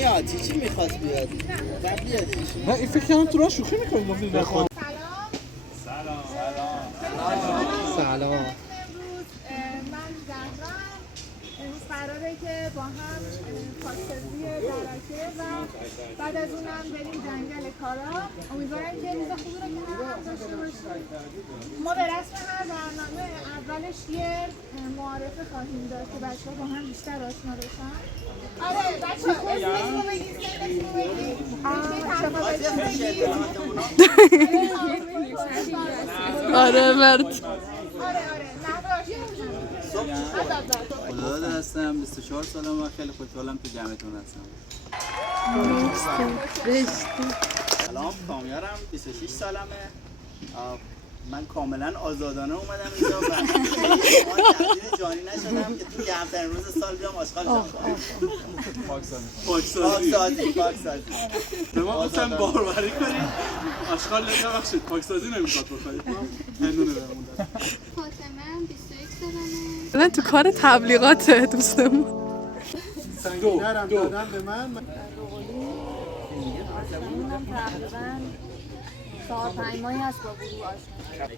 میاد چی میخواست بیاد بعد بیاد نه این فکر کنم تو راه شوخی میکنید گفتید بخوام. سلام سلام. امروز من زهرام امروز قراره که با هم پاکسازی درکه و بعد از اونم بریم جنگل کارا. امیدوارم که روز خوبی رو کنار هم داشته باشیم. ما به رسم هر برنامه اولش یه معارفه خواهیم داشت که بچه‌ها با هم بیشتر آشنا بشن. آره بچه‌ها اسمتون رو بگید، سنتون رو بگید، آره مرد. خداداد هستم 24 سالم و خیلی خوشحالم تو جمعتون هستم. سلام کامیارم 26 سالمه. من کاملا آزادانه اومدم اینجا و تبدیل جانی نشدم که تو گرمترین روز سال بیام آشغال جمع کنم. پاکسازی ما گفتم باروری کنیم آشغال نبخشید پاکسازی نمیخواد بکنید ما هندونه بهمون داد. فاطمه 21 سالمه. نه تو کار تبلیغات دوستمون. سنگینرم دادن به من.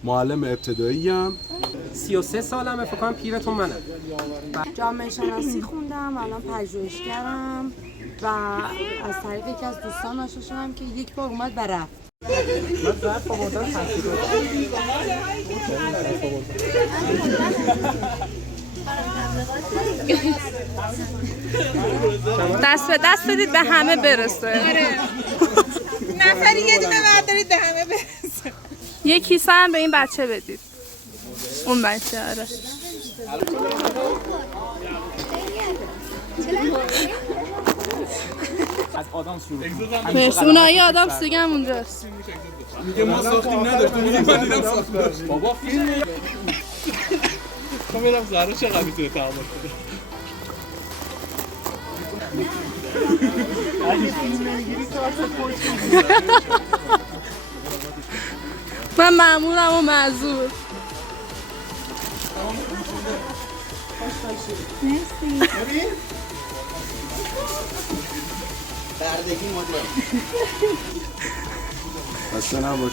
معلم ابتدایی ام. 33 سالمه، فکر کنم پیرتون منم. جامعه شناسی خوندم، الان پژوهشگرم و از طریق یکی از دوستان آشنا شدم که یک بار اومد و رفت. من ظرف آوردم دست به دست بدید به همه برسه. نفری یه دونه بردارید به همه برسه. یه کیسه هم به این بچه بدید. اون بچه آره. از آدم شروع. مرسی. اونایی آدم دیگه هم اونجاست. میگه ما ساختیم نداشت میگه من دیدم ساختم. بابا فیلم میرم زهرا چقدر میتونه تعامل کنه. من مأمورم و معذور. مرسی. بردگی مدل. خسته نباش.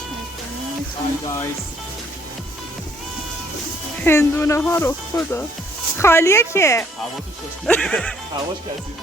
هندونه ها رو خدا خالیه که هواش کثیف.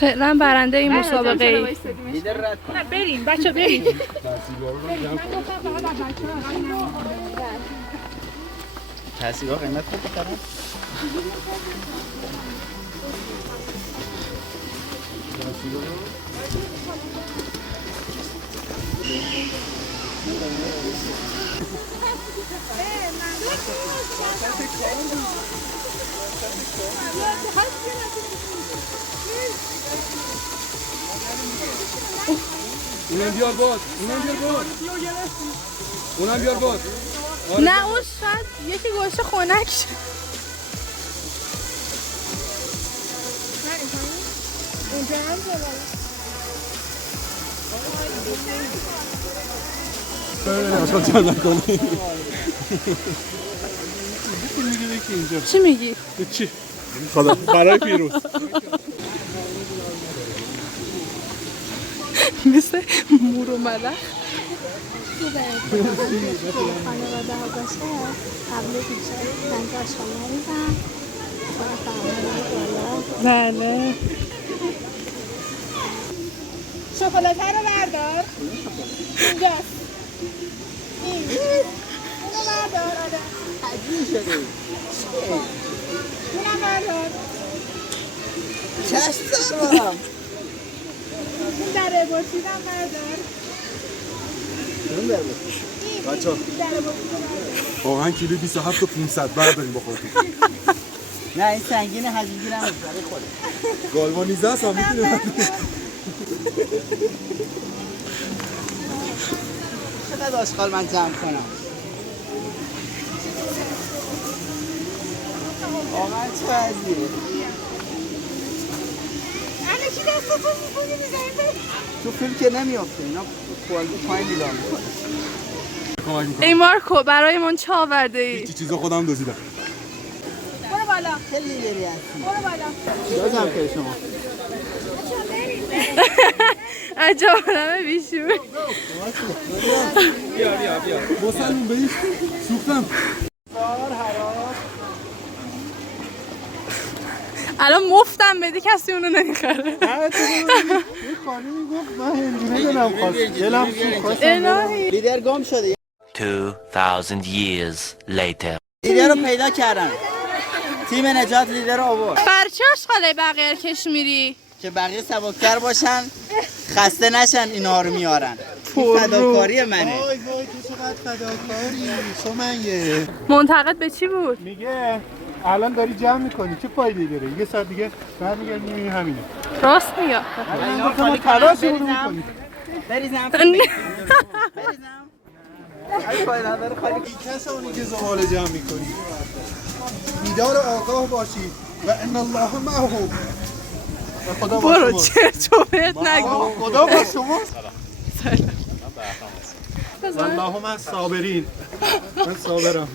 فعلا برنده این مسابقه ای. نه بریم بچه بریم. تحصیل‌ها قیمت خوب بخرن؟ اونم بیار باد. اونم بیار باد. نه اون شاید یکی گوشه خنک شد. اونجا هم آشغال جمع نکنی. چی میگی؟ چی؟ خدا برای پیروز. مثل مور و ملخ. خانواده ها باشه قبل بیشه چند آشغال نریزم بله. شکلاته رو بردار. اینجاست. اونو بردار. آره. عجیب شده. اونم بردار. چشم دارم. این دره باشیدم بردار. اون بر بچه واقعا کیلو 27 و 500 برداریم با خودتون. نه این سنگینه حجم گیرم برای خوده گالوانیزه هست هم میتونیم چقدر آشغال من جمع کنم واقعا چه وضعیه الکی دستتون میکنی میزنید تو فیلم که نمیافته اینا خوالگی پایین بیدار میکنه کمک میکنم. ای مارکو برایمون چه آورده ای؟ هیچی چیزا خودم دزدیدم. برو بالا خیلی لیدری هستی برو بالا یادم که شما عجب آدم بیشور. باسن بهش سوختم. الان مفتم بدی کسی اونو نمیخره. یه خانمی گفت من هندونه دلم خواست. دلم سوخت. الهی لیدر گم شده 2000 years later. لیدر رو پیدا کردن تیم نجات لیدر رو آورد بر چه آشغاله بقیه کش میری؟ که بقیه سبکتر باشن خسته نشن اینا رو میارن این فداکاری منه وای وای تو چقدر فداکاری سمیه. منتقد به چی بود؟ میگه الان داری جمع میکنی چه فایده داره؟ یه ساعت دیگه برمیگردی میبینی همینه. راست میگه. من گفتم ما تلاشمون رو میکنیم. بریزم ای فایده نداره خالی این کسانی که زباله جمع میکنی بیدار و آگاه باشید و ان الله معهم. خدا با برو شماست. چرت و پرت نگو. خدا با شما. والله من صابرین. من صابرم.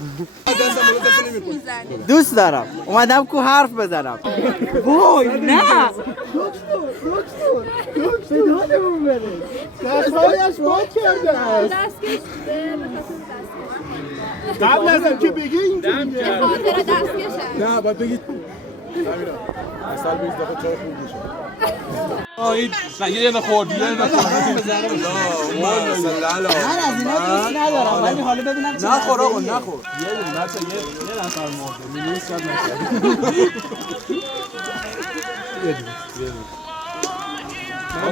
دوست دارم اومدم کو حرف بزنم وای نه دستهایش باید کرده است. دستکش قبل از اینکه بگه اینجوریه. خاطر دستکشه نه باید بگید اصلا بیز دفعه چای خوب میشه. نه یه خوردی یه من از اینا دوست ندارم ولی حالا ببینم چه نخور آقا وضعیه. نخور یه دونه بچه یه نفر مرده میلیون صد نکرد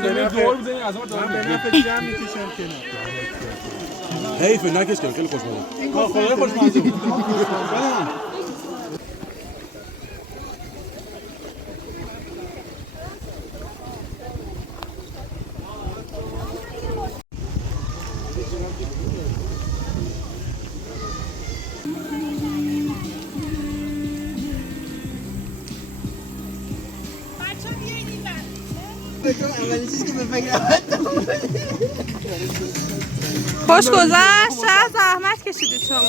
یه دور بزنیم از ما من به نفع جمع میکشم کنار. حیفه نکش کن خیلی خوشمزه. خدا خوشمزه بود اولین چیزی که به فکرم خوش گذشت. چقدر زحمت کشیدید شما.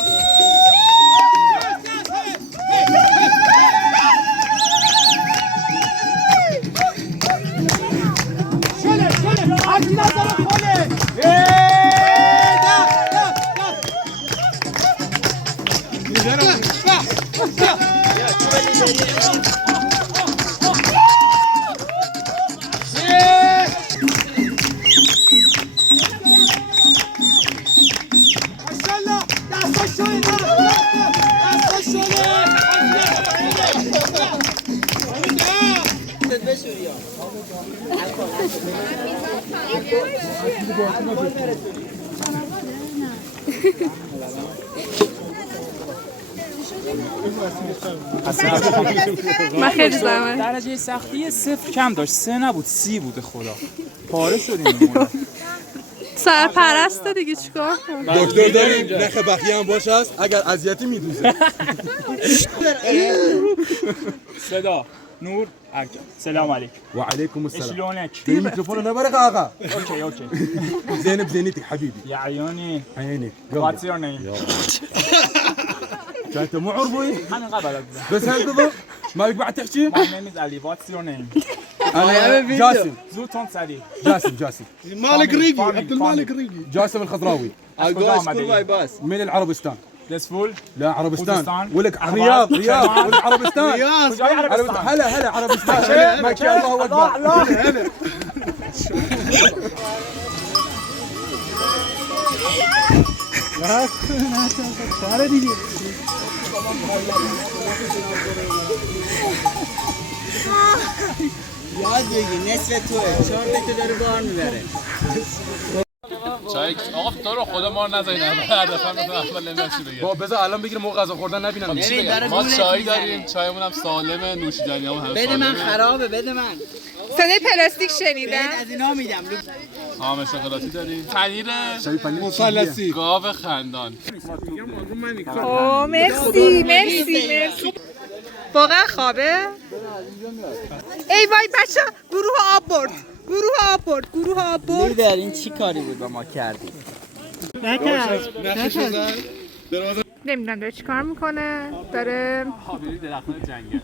من خیلی زحمت. درجه سختی 0 کم داشت 3 نبود 30 بوده خدا پاره شدیم. سرپرست دیگه چیکار کنم؟ دکتر داریم نخ بخیه هم باشه هست اگر اذیتی میدوزه. صدا نور ارکب سلام علیکم و علیکم السلام. شلونك؟ الميكروفون انا برق آقا. اوكي زينب زينتي حبيبي. يا عيوني عيني. واتس يور نيم؟ انت مو عربي همین قبل بس هكذا ما بيك بعد تحكي. My name is Ali. What's your name? انا جاسم زودتون سریع. جاسم مالك ريقي عبد المالك ريقي. جاسم الخضراوي از کجا آمده؟ من العربستان. دسفول؟ لا عربستان خوزستان؟ ولك رياض ولك عربستان. کجای عربستان؟ هلا عربستان. ما شاء الله اكبر. هلا ساره دیگه. یاد بگی نصف توه 4 تا داره بار میبره. چای آقا تو رو خدا ما رو نذارین هر دفعه مثلا اول نمیاد چی بگه. بذار الان بگیره موقع غذا خوردن نبینم چی بگم. ما چای داریم، چایمون هم سالمه، نوشیدنیامون هم بده سالمه. من خرابه بده من. صدای پلاستیک شنیدن؟ از اینا میدم. آم شکلاتی داریم. پنیر مثلثی گاو خندان. اوه مرسی. واقعا خوابه؟ ای وای بچه گروه آب برد. در این چی کاری بود با ما کردی؟ نمیدونم داره چی کار میکنه. داره درختان جنگل.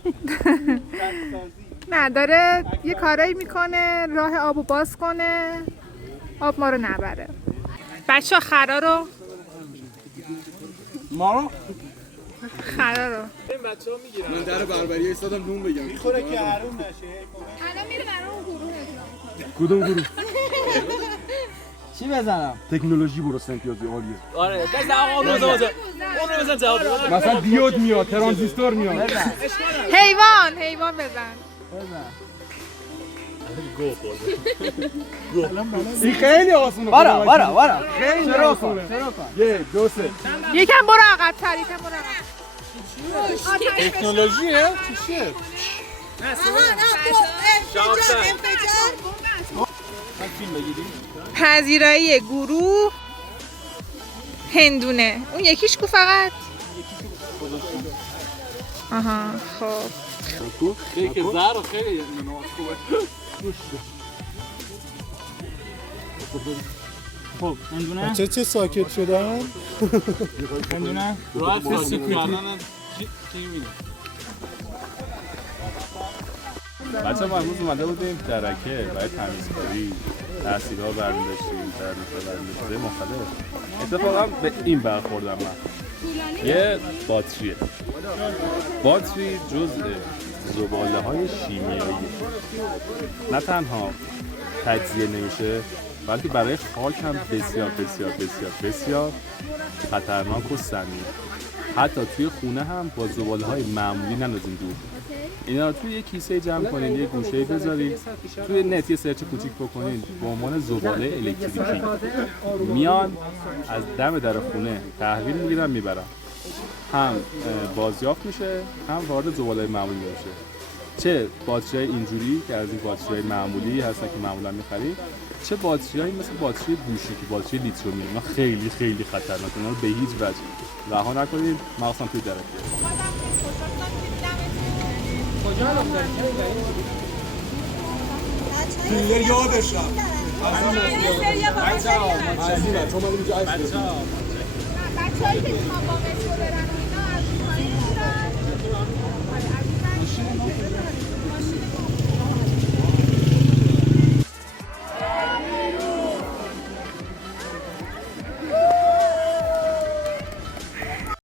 نه داره یه کارایی میکنه راه آبو باز کنه آب ما رو نبره. بچه خرا رو من در بربری ایستادم نون بگم میخوره که حروم نشه. الان میره برای اون گروه کدوم گروه چی بزنم؟ تکنولوژی برست امتیازی عالیه آره بزن آقا اون رو بزن جواب بده. مثلا دیود میاد ترانزیستور میاد حیوان بزن. این خیلی آسونه بارا خیلی آسونه 1 2 3 یکم برو عقب‌تر تکنولوژیه چیه پذیرایی گروه هندونه. اون یکیش کو فقط آها خب خیلی زهر خیلی خب هندونه چه ساکت شدن؟ هندونه راحت فاصله کردن چی می‌بینی؟ بچه ما امروز اومده بودیم درکه برای تمیزکاری تحصیل‌ها برمی‌داشتیم در مختلف. اتفاقا به این برخوردم من یه باتری جزء زباله‌های شیمیایی نه تنها تجزیه نمیشه بلکه برای خاک هم بسیار بسیار بسیار بسیار خطرناک و سمی. حتی توی خونه هم با زباله‌های معمولی نندازین دور. اینا رو توی یه کیسه جمع کنین، یه گوشه‌ای بذارید، توی نت یه سرچ کوچیک بکنین به عنوان زباله الکتریکی. میان از دم در خونه تحویل میگیرن میبرن. هم بازیافت میشه، هم وارد زباله معمولی میشه. چه باتری‌های اینجوری که از این باتری‌های معمولی هستن که معمولا می‌خرید، چه باتری‌هایی مثل باتری گوشی که باتری لیتیومی، اینا خیلی خیلی خطرناکه. اینا رو به هیچ وجه رها نکنید، مخصوصا توی درک. کلر یادش رفت. بچه‌هایی که میخوان با مترو برن